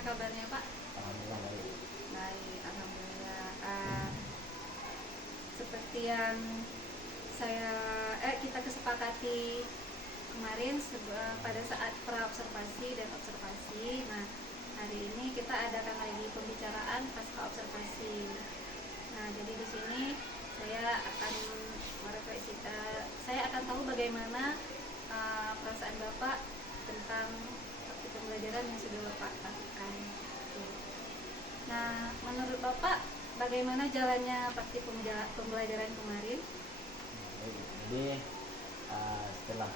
Bagaimana kabarnya Pak? Alhamdulillah baik. Baik, alhamdulillah. Seperti yang kita kesepakati kemarin pada saat pra-observasi dan observasi. Nah, hari ini kita adakan lagi pembicaraan pasca observasi. Nah, jadi di sini saya akan tahu bagaimana perasaan Bapak tentang waktu pembelajaran yang sudah Bapak lakukan. Nah, menurut Bapak bagaimana jalannya praktik pembelajaran kemarin? Jadi setelah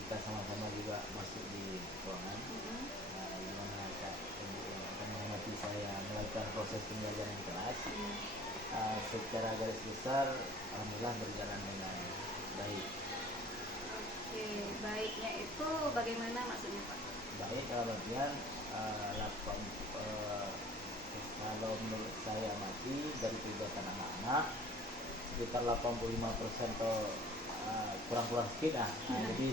kita sama-sama juga masuk di ruangan, gimana Kak yang akan mengamati saya melakukan proses pembelajaran di kelas, secara garis besar alhamdulillah berjalan dengan baik. Oke, baiknya itu bagaimana maksudnya Pak? Baik dalam artian kalau menurut saya amati dari kegiatan anak-anak sekitar 85% atau kurang-kurang sedikit jadi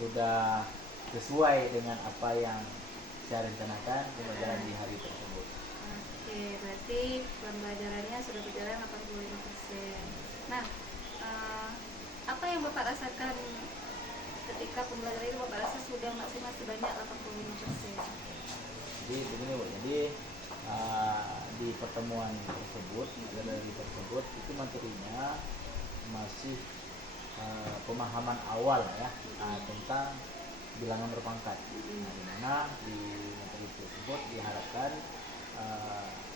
sudah sesuai dengan apa yang saya rencanakan pembelajaran di hari tersebut. Oke, berarti pembelajarannya sudah berjalan 85%. Nah, apa yang Bapak rasakan ketika pembelajaran itu Bapak rasa sudah maksimal sebanyak 85%? Jadi begini Bu, jadi di pertemuan tersebut, itu materinya masih pemahaman awal ya tentang bilangan berpangkat. Nah, di mana di materi tersebut diharapkan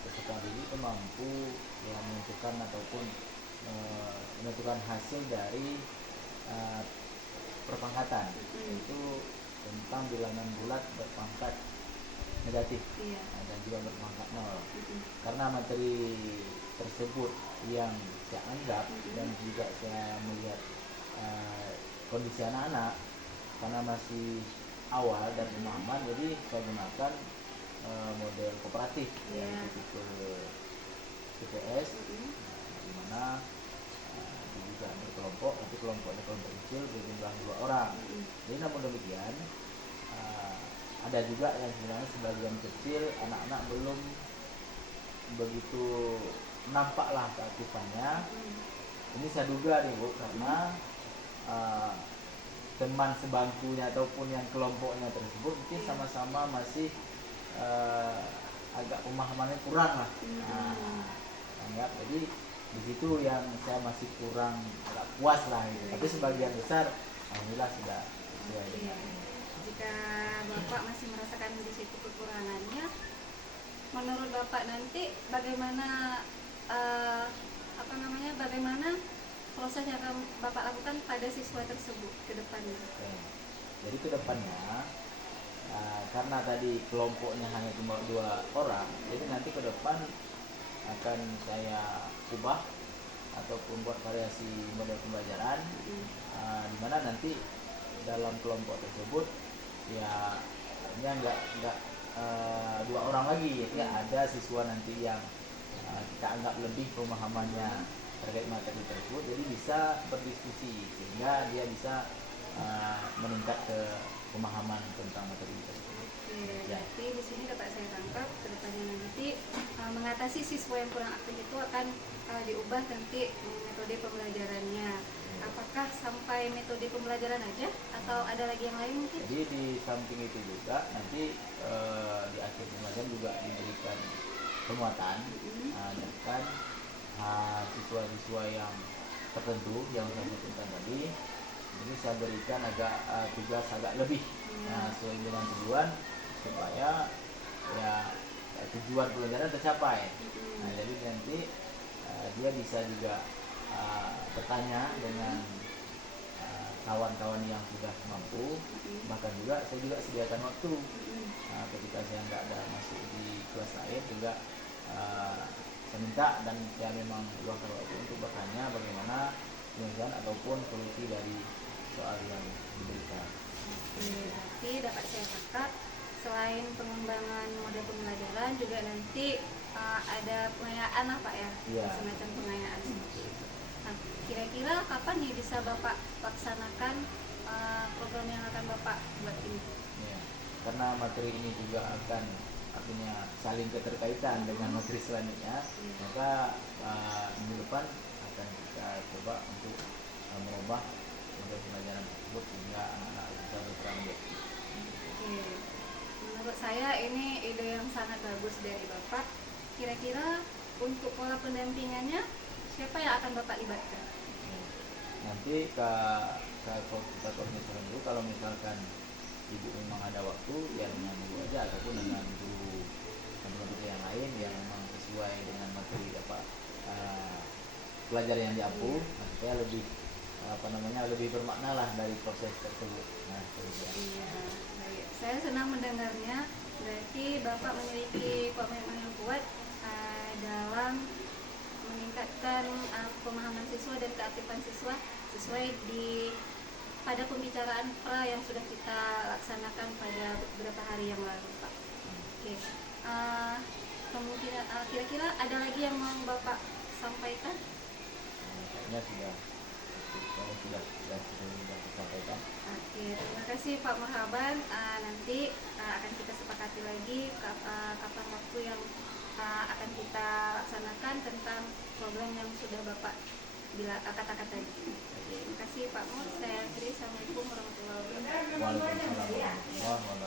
peserta didik itu mampu menentukan ataupun menentukan hasil dari perpangkatan, yaitu tentang bilangan bulat berpangkat negatif dan juga berpangkat nol. Karena materi tersebut yang saya anggap dan juga saya melihat kondisi anak-anak karena masih awal dan pemahaman, jadi saya gunakan model kooperatif yaitu tipe TPS, di mana juga berkelompok, tapi kelompoknya kelompok kecil berjumlah 2 orang. Jadi namun demikian ada juga yang sebenarnya sebagian kecil anak-anak belum begitu nampaklah keaktifannya. Ini saya duga nih Bu, karena teman sebangkunya ataupun yang kelompoknya tersebut mungkin sama-sama masih agak pemahamannya kurang lah. Anggap jadi di situ yang saya masih kurang agak puas lah gitu. Tapi sebagian besar alhamdulillah sudah sesuai dengan jika Bapak masih merasakan di situ kekurangannya, menurut Bapak nanti bagaimana bagaimana proses yang akan Bapak lakukan pada siswa tersebut ke depannya? Jadi ke depannya karena tadi kelompoknya hanya cuma 2 orang, jadi nanti ke depan akan saya ubah ataupun buat variasi model pembelajaran, di mana nanti dalam kelompok tersebut ya ini enggak 2 orang lagi ya, ada siswa nanti yang kita anggap lebih pemahamannya terkait materi tersebut, jadi bisa berdiskusi sehingga dia bisa meningkat ke pemahaman tentang materi tersebut. Jadi di sini dapat saya tangkap ke depannya nanti mengatasi siswa yang kurang aktif itu akan diubah nanti metode pembelajarannya. Apakah sampai metode pembelajaran aja atau ada lagi yang lain mungkin? Jadi di samping itu juga nanti di akhir pembelajaran juga diberikan penguatan dan siswa-siswa yang tertentu yang saya sebutkan tadi, ini saya berikan tugas agak lebih sesuai dengan tujuan supaya ya tujuan pembelajaran tercapai. Nah, jadi nanti dia bisa juga bertanya dengan kawan-kawan yang sudah mampu, bahkan juga saya juga sediakan waktu ketika saya nggak ada masuk di kelas lain juga saya minta dan saya memang luangkan waktu untuk bertanya bagaimana penyelesaian ataupun solusi dari soal yang diberikan. Berarti dapat saya tangkap selain pengembangan model pembelajaran juga nanti ada pengayaan lah Pak ya, semacam pengayaan seperti itu. Nah, kira-kira kapan nih bisa Bapak laksanakan program yang akan Bapak buat ini? karena materi ini juga akan artinya saling keterkaitan dengan materi selanjutnya, maka minggu depan akan kita coba untuk merubah model pembelajaran tersebut sehingga anak-anak bisa berperan lebih aktif. Oke. Menurut saya ini ide yang sangat bagus dari Bapak. Kira-kira untuk pola pendampingannya siapa yang akan Bapak libatkan? Nanti kita koordinasikan dulu, kalau misalkan ibu memang ada waktu ya dengan ibu aja ataupun dengan guru guru yang lain yang memang sesuai dengan materi pelajaran yang diampu, supaya lebih lebih bermakna lah dari proses tersebut. Nah, Iya, baik. Saya senang mendengarnya. Berarti Bapak memiliki komitmen yang kuat dalam meningkatkan pemahaman siswa dan keaktifan siswa sesuai pada pembicaraan pra yang sudah kita laksanakan pada beberapa hari yang lalu, Pak. Oke. Kemungkinan kira-kira ada lagi yang mau Bapak sampaikan? kayaknya sudah disampaikan. Oke, terima kasih Pak Marhaban. Nanti akan kita sepakati lagi kapan waktu yang akan kita laksanakan tentang program yang sudah Bapak katakan tadi. Terima kasih Pak Mur. Saya akhiri. Assalamualaikum warahmatullahi wabarakatuh. Waalaikumsalam warahmatullahi wabarakatuh.